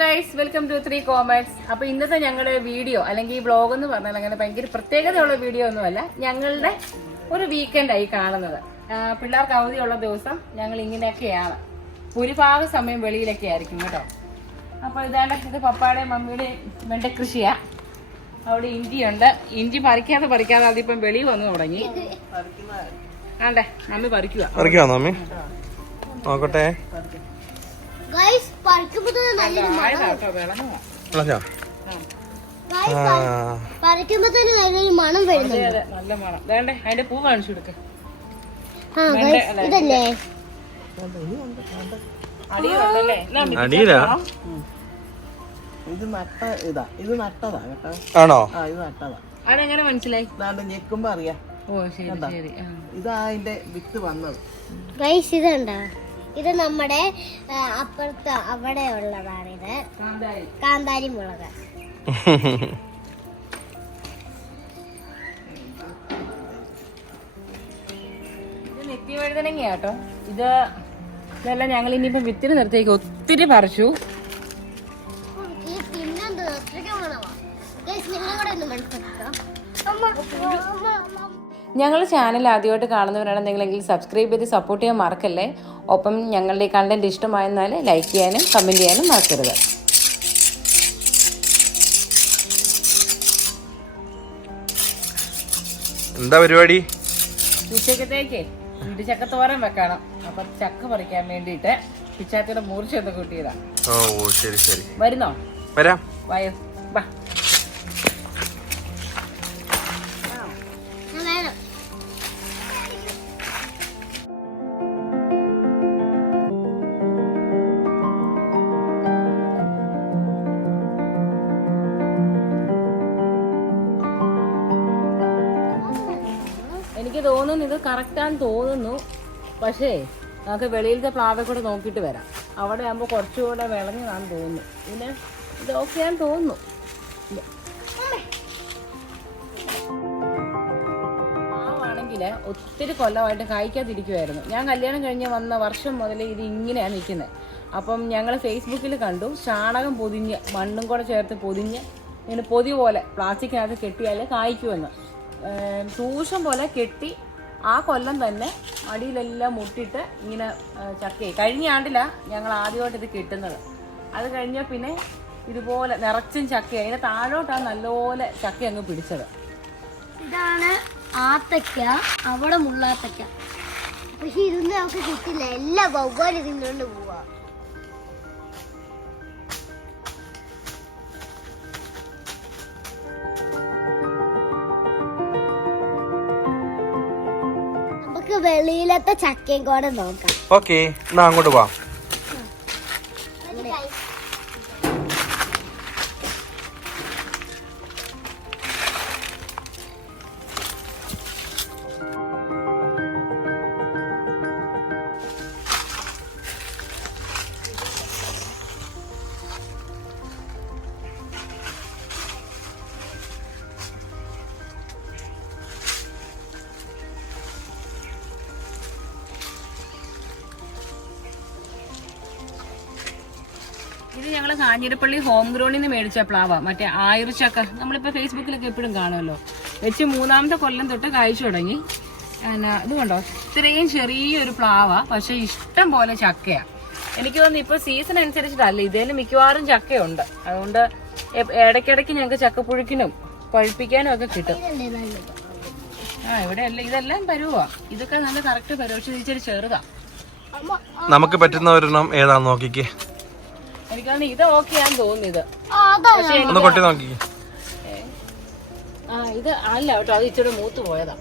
Guys welcome to 3 commerce. അപ്പൊ ഇന്നത്തെ ഞങ്ങളുടെ വീഡിയോ അല്ലെങ്കിൽ വ്ളോഗ് എന്ന് പറഞ്ഞാൽ അങ്ങനെ ഭയങ്കര പ്രത്യേകതയുള്ള വീഡിയോ ഒന്നുമല്ല. ഞങ്ങളുടെ ഒരു വീക്കെൻഡായി കാണുന്നത്. പിള്ളേർക്ക് അവധിയുള്ള ദിവസം ഞങ്ങൾ ഇങ്ങനെയൊക്കെയാണ്. ഭൂരിഭാഗം സമയം വെളിയിലൊക്കെ ആയിരിക്കും കേട്ടോ. അപ്പൊ ഇത് പപ്പായുടെയും മമ്മിയുടെയും വെണ്ട കൃഷിയാ. അവിടെ ഇഞ്ചിയുണ്ട്. ഇഞ്ചി പറിക്കാതെ അതിപ്പം വെളി വന്നു തുടങ്ങി. ആണ്ടേ മമ്മി പറിക്കുക നോക്കട്ടെ. നല്ല മണം വേണ്ടേ. അതിന്റെ പൂ കാണിച്ചു കൊടുക്ക. ആണോ? അതെങ്ങനെ മനസ്സിലായി? ഞെക്കുമ്പോ അറിയാം. ഓ ശരി ശരി. ഇതാ അതിന്റെ വിത്ത് വന്നത്. ഇതുണ്ടോ? ഇത് നമ്മുടെ അപ്പുറത്ത് അവിടെ ഉള്ളതാണ്. ഇത് കാന്താരി മുളക്. ഇത് നിത്യവഴുതനങ്ങയാട്ടോ. ഇതെല്ലാം ഞങ്ങൾ ഇനിയിപ്പോ വിത്തിന് നിർത്തേക്ക് ഒത്തിരി പറിച്ചു. ഞങ്ങളുടെ ചാനൽ ആദ്യമായിട്ട് കാണുന്നവരാണെന്നെങ്കിൽ സബ്സ്ക്രൈബ് ചെയ്ത് സപ്പോർട്ട് ചെയ്യാൻ മറക്കല്ലേ. ഒപ്പം ഞങ്ങളുടെ കണ്ടന്റ് ഇഷ്ടമായെന്നാൽ ലൈക്ക് ചെയ്യാനും കമന്റ് ചെയ്യാനും മറക്കരുത്. എന്താ പരിപാടി? ഉച്ചക്കത്തേക്ക് ഇടിച്ചക്കത്തോരൻ വെക്കണം. അപ്പൊ ചക്ക പറിക്കാൻ വേണ്ടിട്ട് പിച്ചാത്തിയുടെ മൂർച്ചയൊന്ന് കൂട്ടിയതാ. ഓ ശരി ശരി. വരുന്നോ? വരാം. വയോ വാ. എനിക്ക് തോന്നുന്നു ഇത് കറക്റ്റാന്ന് തോന്നുന്നു. പക്ഷേ നമുക്ക് വെളിയിലത്തെ പ്ലാവെ കൂടെ നോക്കിയിട്ട് വരാം. അവിടെ ആകുമ്പോൾ കുറച്ചുകൂടെ വിളഞ്ഞതാന്ന് തോന്നുന്നു. പിന്നെ ഇത് ഓക്കെയാന്ന് തോന്നുന്നു. പ്ലാവാണെങ്കിൽ ഒത്തിരി കൊല്ലമായിട്ട് കായ്ക്കാതിരിക്കുമായിരുന്നു. ഞാൻ കല്യാണം കഴിഞ്ഞ് വന്ന വർഷം മുതൽ ഇത് ഇങ്ങനെയാണ് നിൽക്കുന്നത്. അപ്പം ഞങ്ങൾ ഫേസ്ബുക്കിൽ കണ്ടു ചാണകം പൊതിഞ്ഞ് മണ്ണും കൂടെ ചേർത്ത് പൊതിഞ്ഞ് ഇങ്ങനെ പൊതി പോലെ പ്ലാസ്റ്റിക്കിനകത്ത് കെട്ടിയാൽ കായ്ക്കുമെന്ന്. സൂക്ഷം പോലെ കെട്ടി ആ കൊല്ലം തന്നെ അടിയിലെല്ലാം മുട്ടിട്ട് ഇങ്ങനെ ചക്കയായി. കഴിഞ്ഞ ആണ്ടിലാണ് ഞങ്ങൾ ആദ്യമായിട്ട് ഇത് കിട്ടുന്നത്. അത് കഴിഞ്ഞാൽ പിന്നെ ഇതുപോലെ നിറച്ചും ചക്കയായി. അതിന്റെ താഴോട്ടാണ് നല്ലപോലെ ചക്ക അങ്ങ് പിടിച്ചത്. ഇതാണ് ആത്തക്ക, അവിടെ മുള്ളാത്തക്ക. പക്ഷെ ഇതൊന്നും നമുക്ക് കിട്ടില്ല. എല്ലാ വവ്വാലും ഇതിനോണ്ട് പോവാ. വെളിയിലത്തെ ചക്കയും കൂടെ നോക്കാം. ഓക്കെ, എന്നാ അങ്ങോട്ട് പോവാം. ഇത് ഞങ്ങൾ കാഞ്ഞിരപ്പള്ളി ഹോം ഗ്രൗണ്ടിൽ നിന്ന് മേടിച്ച പ്ലാവാ. മറ്റേ ആയുർച്ചക്ക നമ്മളിപ്പോൾ ഫേസ്ബുക്കിലൊക്കെ എപ്പോഴും കാണുമല്ലോ. വെച്ച് 3ാമത്തെ കൊല്ലം തൊട്ട് കായ്ച്ചു തുടങ്ങി. ഇത് കണ്ടോ, ഇത്രയും ചെറിയൊരു പ്ലാവാ. പക്ഷെ ഇഷ്ടം പോലെ ചക്കയാ. എനിക്ക് തോന്നുന്നു ഇപ്പൊ സീസൺ അനുസരിച്ചിട്ടല്ല, ഇതേലും മിക്കവാറും ചക്കയുണ്ട്. അതുകൊണ്ട് ഇടയ്ക്കിടയ്ക്ക് ഞങ്ങൾക്ക് ചക്കപ്പുഴുക്കിനും പഴുപ്പിക്കാനും ഒക്കെ കിട്ടും. ഇവിടെ അല്ല, ഇതെല്ലാം പരുവാ. ഇതൊക്കെ നല്ല കറക്റ്റ് പരുവ. പക്ഷെ ഇച്ചിരി ചെറുതാ. നമുക്ക് പറ്റുന്ന ഒരെണ്ണം ഏതാന്ന് നോക്കിക്കേ. എനിക്കാണ് ഇത് ഓക്കെയാന്ന് തോന്നിയത്. ഇത് അല്ല കേട്ടോ, അത് ഇച്ചിരി മൂത്ത് പോയതാ.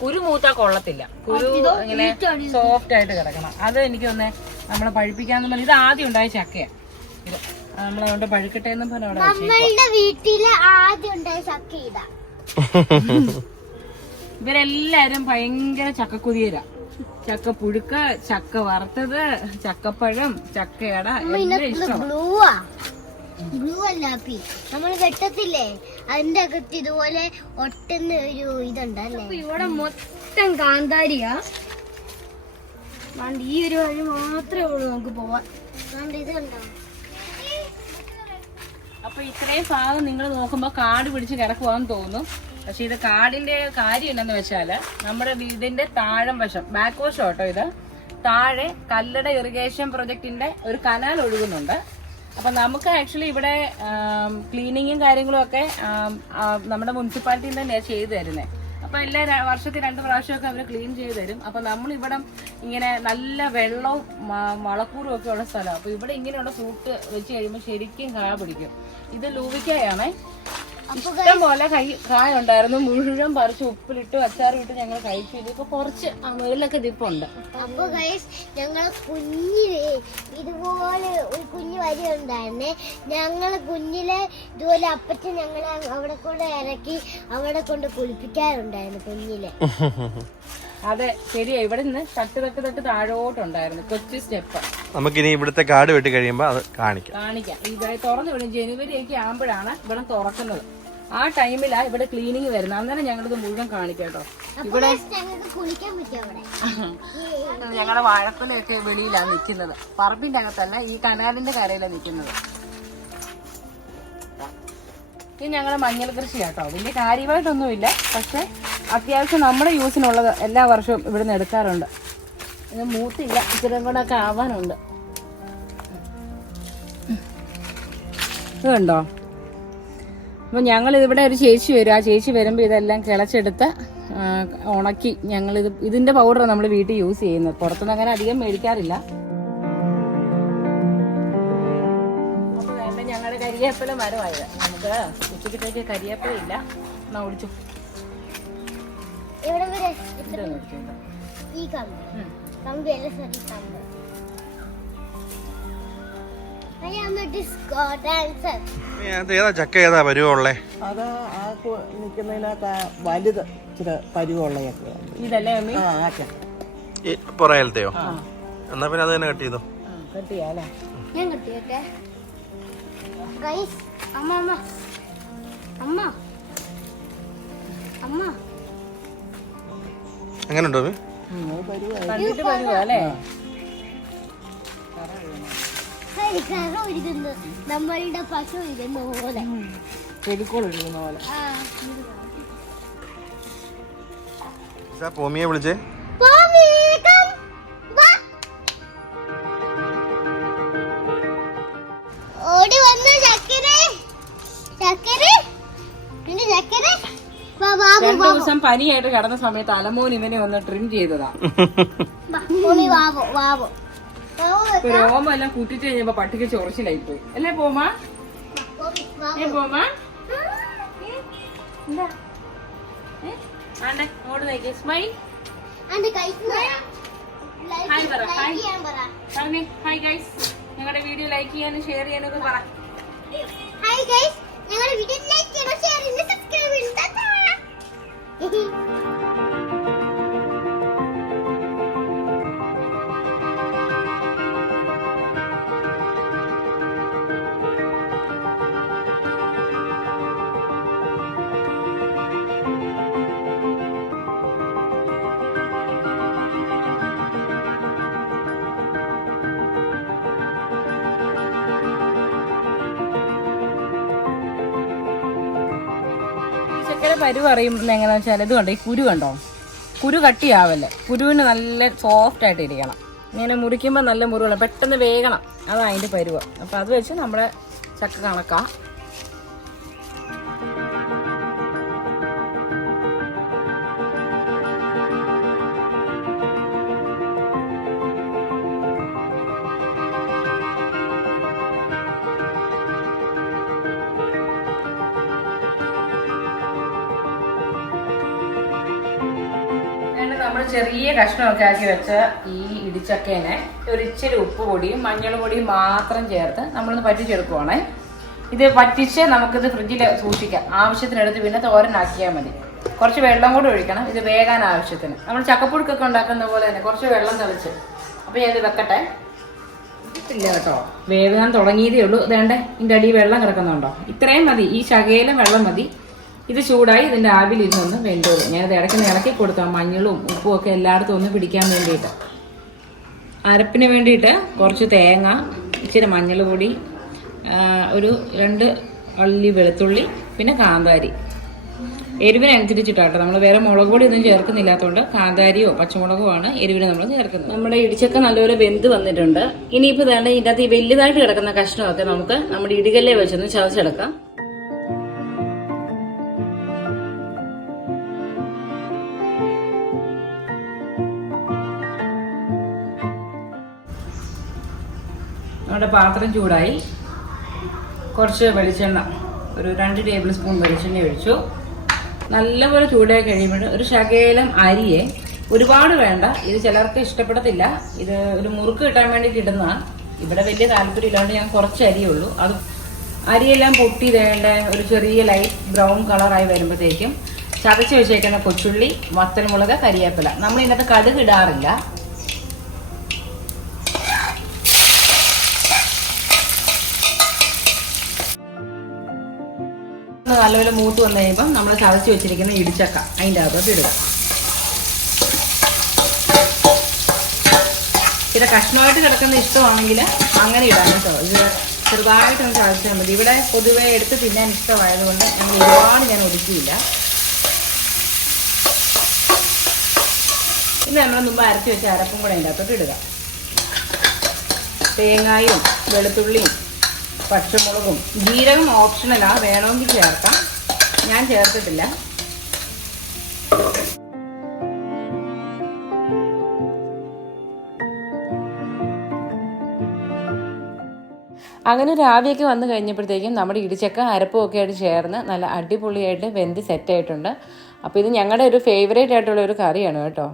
കുരു മൂത്താ കൊള്ളത്തില്ല. കുരു ഇങ്ങനെ സോഫ്റ്റ് ആയിട്ട് കിടക്കണം. അത് എനിക്ക് തോന്നേ നമ്മളെ പഴുപ്പിക്കാന്ന് പറഞ്ഞാൽ ഇത് ആദ്യം ഉണ്ടായ ചക്കയാ. ഇത് നമ്മളതുകൊണ്ട് പഴുക്കട്ടെ എന്നും പറഞ്ഞ വീട്ടില് ആദ്യം ഉണ്ടായ ചക്ക ഇതാ. ഇവരെല്ലാരും ഭയങ്കര ചക്കക്കുതിയരാ. ചക്ക പുഴുക്ക്, ചക്ക വറുത്തത്, ചക്കപ്പഴം, ചക്കയട എല്ലാം ഇഷ്ടമാണ്. ബ്ലൂ അല്ല, നമ്മൾ വെട്ടത്തില്ലേ അതിന്റെ അകത്ത് ഇതുപോലെ ഒട്ടുന്ന ഒരു ഇതുണ്ടല്ലേ. ഇവിടെ മൊത്തം കാന്താരിയാ. ഈ ഒരു വഴി മാത്രമേ ഉള്ളൂ നമുക്ക് പോവാൻ. ഇത് കണ്ടോ, ഇത്രയും ഭാഗം നിങ്ങൾ നോക്കുമ്പോൾ കാട് പിടിച്ച് കിടക്കുവാന്ന് തോന്നും. പക്ഷെ ഇത് കാടിന്റെ കാര്യം എന്താന്ന് വെച്ചാല് നമ്മുടെ വീടിന്റെ താഴം വശം, ബാക്ക് വശം കേട്ടോ ഇത്, താഴെ കല്ലട ഇറിഗേഷൻ പ്രൊജക്ടിന്റെ ഒരു കനാൽ ഒഴുകുന്നുണ്ട്. അപ്പൊ നമുക്ക് ആക്ച്വലി ഇവിടെ ക്ലീനിങ്ങും കാര്യങ്ങളും ഒക്കെ നമ്മുടെ മുനിസിപ്പാലിറ്റിയിൽ തന്നെയാണ് ചെയ്തു തരുന്നത്. അപ്പൊ എല്ലാ വർഷത്തിൽ 2 പ്രാവശ്യമൊക്കെ അവർ ക്ലീൻ ചെയ്ത് തരും. അപ്പൊ നമ്മളിവിടെ ഇങ്ങനെ നല്ല വെള്ളവും വളക്കൂറും ഒക്കെ ഉള്ള സ്ഥലമാണ്. അപ്പൊ ഇവിടെ ഇങ്ങനെയുള്ള ഫ്രൂട്ട് വെച്ച് കഴിയുമ്പോൾ ശരിക്കും കായ പിടിക്കും. ഇത് ലൂവിക്കായാണേ. ഇഷ്ടം പോലെ കായ ഉണ്ടായിരുന്നു. മുഴുവൻ പറിച്ച് ഉപ്പിലിട്ട് അച്ചാറും ഇട്ട് ഞങ്ങൾ കഴിച്ചു. ഇതിപ്പോ കുറച്ച് മുകളിലൊക്കെ ദിപ്പുണ്ട്. അപ്പൊ ഗൈസ് ഞങ്ങൾ കുഞ്ഞിലെ ഇതുപോലെ ഒരു കുഞ്ഞു വരി ഉണ്ടായിരുന്നേ. ഞങ്ങള് കുഞ്ഞിലെ ഇതുപോലെ അപ്പച്ചൻ ഞങ്ങളെ അവിടെ കൊണ്ട് ഇറക്കി അവിടെ കൊണ്ട് കുളിപ്പിക്കാറുണ്ടായിരുന്നു കുഞ്ഞിലെ. അതെ ശരിയാ. ഇവിടെ നിന്ന് തട്ട് താഴോട്ടുണ്ടായിരുന്നു കൊച്ചു സ്റ്റെപ്പ്. നമുക്കിനി ഇവിടുത്തെ കാട് വെട്ടി കഴിയുമ്പോ അത് കാണിക്കാം. ഇവിടെ തുറന്നു വിടും. ജനുവരി ഒക്കെ ആകുമ്പോഴാണ് ഇവിടെ തുറക്കുന്നത്. ആ ടൈമിലാണ് ഇവിടെ ക്ലീനിങ് വരുന്നത്. അന്നേരം ഞങ്ങളിത് മുഴുവൻ കാണിക്കാം കേട്ടോ. ഇവിടെ ഞങ്ങളുടെ വാഴക്കൊലയൊക്കെ വെളിയിലാണ് നിൽക്കുന്നത്. പറമ്പിന്റെ അകത്തല്ല, ഈ കനാലിന്റെ കരയിലാണ് നിൽക്കുന്നത്. ഇത് ഞങ്ങളുടെ മഞ്ഞൾ കൃഷി കേട്ടോ. വലിയ കാര്യമായിട്ടൊന്നുമില്ല, പക്ഷെ അത്യാവശ്യം നമ്മുടെ യൂസിനുള്ളത് എല്ലാ വർഷവും ഇവിടുന്ന് എടുക്കാറുണ്ട്. ഇത് മൂത്തില്ല, ഇച്ചിരി കൂടെ ആവാനുണ്ട്. ഇത് കണ്ടോ? അപ്പൊ ഞങ്ങൾ ഇവിടെ ഒരു ചേച്ചി വരും. ആ ചേച്ചി വരുമ്പോ ഇതെല്ലാം കിളച്ചെടുത്ത് ഉണക്കി ഞങ്ങളിത് ഇതിന്റെ പൗഡർ നമ്മൾ വീട്ടിൽ യൂസ് ചെയ്യുന്നത്. പുറത്തുനിന്ന് അങ്ങനെ അധികം മേടിക്കാറില്ല. അപ്പൊ വേണ്ട ഞങ്ങളുടെ കരിയേപ്പല മരമായത്. നമുക്ക് ഉച്ചക്കത്തേക്ക് കരിയേപ്പല ഇല്ല. എന്നാ ഒടിച്ചു ഏതാ ചക്ക ഏതാ പരുവുള്ളേ? അത് ആ നിക്കുന്നതിനകത്ത് വലുത് ഇച്ചിരി പരുവുള്ളയൊക്കെ. ഇതല്ലേ പുറയിലത്തെയോ? എന്നാ പിന്നെ അത് തന്നെ കട്ട് ചെയ്തോ. കട്ടിയാലേ ഞാൻ കട്ടിയട്ടെ. അമ്മ അമ്മ അമ്മ അമ്മ എങ്ങനെയുണ്ടോ? കണ്ടിട്ട് പരുവല്ലേ? നമ്മളുടെ പശു ഇരുന്ന പോലെ, ചെടിക്കോൾ ഇടുന്ന പോലെ. പോമിയെ വിളിച്ചേ. ഓടി വന്ന ചക്കര ചക്കര 2 ദിവസം പനിയായിട്ട് കിടന്ന സമയത്ത് അലമോൻ ഇവനെ ഒന്ന് ട്രിം ചെയ്തതാ. രോമം എല്ലാം കൂട്ടിട്ട് കഴിഞ്ഞപ്പോ പട്ടിക്ക് ചൊറിച്ചിലായി പോയി അല്ലേ പോമാ? പോമാ അങ്ങോട്ട് നോക്കി സ്മൈൽ. ഹായ് ഗൈസ്, ഞങ്ങളുടെ വീഡിയോ ലൈക്ക് ചെയ്യാനും ഷെയർ ചെയ്യാനൊക്കെ പറ. ഹായ് ഗൈസ്, ഞങ്ങളുടെ വീഡിയോ ലൈക്ക് ചെയ്യണം, ഷെയർ ചെയ്യണം, സബ്സ്ക്രൈബ് ചെയ്യണം. പരുവ് അറിയുമ്പോൾ എങ്ങനെയാണെന്ന് വെച്ചാൽ ഇത് കണ്ടോ, ഈ കുരു കണ്ടോ? കുരു കട്ടിയാവല്ലേ. കുരുവിന് നല്ല സോഫ്റ്റ് ആയിട്ട് ഇരിക്കണം. ഇങ്ങനെ മുറിക്കുമ്പോൾ നല്ല മുറിവുള്ള പെട്ടെന്ന് വേഗണം. അതാണ് അതിൻ്റെ പരുവ്. അപ്പം അത് വെച്ച് നമ്മുടെ ചക്ക കണക്കാം. നമ്മൾ ചെറിയ കഷ്ണമൊക്കെ ആക്കി വെച്ച ഈ ഇടിച്ചക്കേനെ ഒരു ഇച്ചിരി ഉപ്പ് പൊടിയും മഞ്ഞൾ പൊടിയും മാത്രം ചേർത്ത് നമ്മളൊന്ന് പറ്റിച്ചെടുക്കുവാണേ. ഇത് പറ്റിച്ച് നമുക്കിത് ഫ്രിഡ്ജിൽ സൂക്ഷിക്കാം. ആവശ്യത്തിനെടുത്ത് പിന്നെ തോരനാക്കിയാൽ മതി. കുറച്ച് വെള്ളം കൂടെ ഒഴിക്കണം ഇത് വേകാൻ ആവശ്യത്തിന്. നമ്മൾ ചക്കപ്പുഴുക്കൊക്കെ ഉണ്ടാക്കുന്ന പോലെ തന്നെ കുറച്ച് വെള്ളം തെളിച്ച്. അപ്പോൾ ഞാനിത് വെക്കട്ടെ. ഇല്ല കേട്ടോ, വേകാൻ തുടങ്ങിയതേ ഉള്ളൂ. ഇതേണ്ടേ ഇതിൻ്റെ അടിയിൽ വെള്ളം കിടക്കുന്നുണ്ടോ? ഇത്രയും മതി, ഈ ശകലം വെള്ളം മതി. ഇത് ചൂടായി ഇതിൻ്റെ ആവിലിരുന്നൊന്ന് വെന്തോളും. ഞാനിത് ഇടയ്ക്ക് ഇളക്കി കൊടുത്തു. മഞ്ഞളും ഉപ്പും ഒക്കെ എല്ലായിടത്തും ഒന്ന് പിടിക്കാൻ വേണ്ടിയിട്ട്. അരപ്പിന് വേണ്ടിയിട്ട് കുറച്ച് തേങ്ങ, ഇച്ചിരി മഞ്ഞൾ പൊടി, ഒരു 2 അള്ളി വെളുത്തുള്ളി, പിന്നെ കാന്താരി. എരിവിനനുസരിച്ചിട്ടാട്ടോ, നമ്മൾ വേറെ മുളക് പൊടി ഒന്നും ചേർക്കുന്നില്ലാത്തതുകൊണ്ട് കാന്താരിയോ പച്ചമുളകോ ആണ് എരിവിന് നമ്മൾ ചേർക്കുന്നത്. നമ്മുടെ ഇടിച്ചക്ക നല്ലപോലെ വെന്ത് വന്നിട്ടുണ്ട്. ഇനിയിപ്പോൾ തന്നെ ഇതിൻ്റെ അകത്ത് ഈ വലുതായിട്ട് കിടക്കുന്ന കഷ്ണമൊക്കെ നമുക്ക് നമ്മുടെ ഇടികല്ലേ വെച്ചൊന്ന് ചതച്ചെടുക്കാം. നമ്മുടെ പാത്രം ചൂടായി. കുറച്ച് വെളിച്ചെണ്ണ, ഒരു 2 ടേബിൾ സ്പൂൺ വെളിച്ചെണ്ണ ഒഴിച്ചു. നല്ലപോലെ ചൂടായി കഴിയുമ്പോൾ ഒരു ശകലം അരിയെ, ഒരുപാട് വേണ്ട, ഇത് ചിലർക്ക് ഇഷ്ടപ്പെടത്തില്ല, ഇത് ഒരു മുറുക്ക് കിട്ടാൻ വേണ്ടി ഇടുന്നതാണ്. ഇവിടെ വലിയ താല്പര്യം ഇല്ലാണ്ട് ഞാൻ കുറച്ച് അരിയുള്ളൂ. അത് അരിയെല്ലാം പൊട്ടി വേണ്ട ഒരു ചെറിയ ലൈറ്റ് ബ്രൗൺ കളറായി വരുമ്പോഴത്തേക്കും ചതച്ച് വെച്ചേക്കുന്ന കൊച്ചുള്ളി, വത്തൽമുളക്, കരിവേപ്പില. നമ്മൾ ഇതിനകത്ത് കടുക് ഇടാറില്ല. നല്ലപോലെ മൂത്ത് വന്നു കഴിയുമ്പം നമ്മൾ ചതച്ച് വെച്ചിരിക്കുന്ന ഇടിച്ചക്ക അതിൻ്റെ അകത്തോട്ട് ഇടുക. പിന്നെ കഷ്ണമായിട്ട് കിടക്കുന്ന ഇഷ്ടമാണെങ്കിൽ അങ്ങനെ ഇടാം കേട്ടോ. ഇത് ചെറുതായിട്ടൊന്ന് ചതച്ചാൽ മതി. ഇവിടെ പൊതുവെ എടുത്ത് തിന്നാൻ ഇഷ്ടമായതുകൊണ്ട് ഞങ്ങൾ ഒരുപാട് ഞാൻ ഒതുക്കിയില്ല. ഇന്ന് നമ്മൾ മുമ്പ് അരച്ച് വെച്ച അരപ്പും കൂടെ അതിൻ്റെ അകത്തോട്ട് ഇടുക. തേങ്ങായും വെളുത്തുള്ളിയും പച്ചമുളകും ജീരകം ഓപ്ഷണലാണ്, വേണമെങ്കിൽ ചേർക്കാം. ഞാൻ ചേർത്തിട്ടില്ല. അങ്ങനെ ഒരു ആവിയൊക്കെ വന്നു കഴിഞ്ഞപ്പോഴത്തേക്കും നമ്മുടെ ഇടിച്ചക്ക അരപ്പും ഒക്കെ ആയിട്ട് ചേർന്ന് നല്ല അടിപൊളിയായിട്ട് വെന്ത് സെറ്റായിട്ടുണ്ട്. അപ്പോൾ ഇത് ഞങ്ങളുടെ ഒരു ഫേവറേറ്റ് ആയിട്ടുള്ള ഒരു കറിയാണ് കേട്ടോ.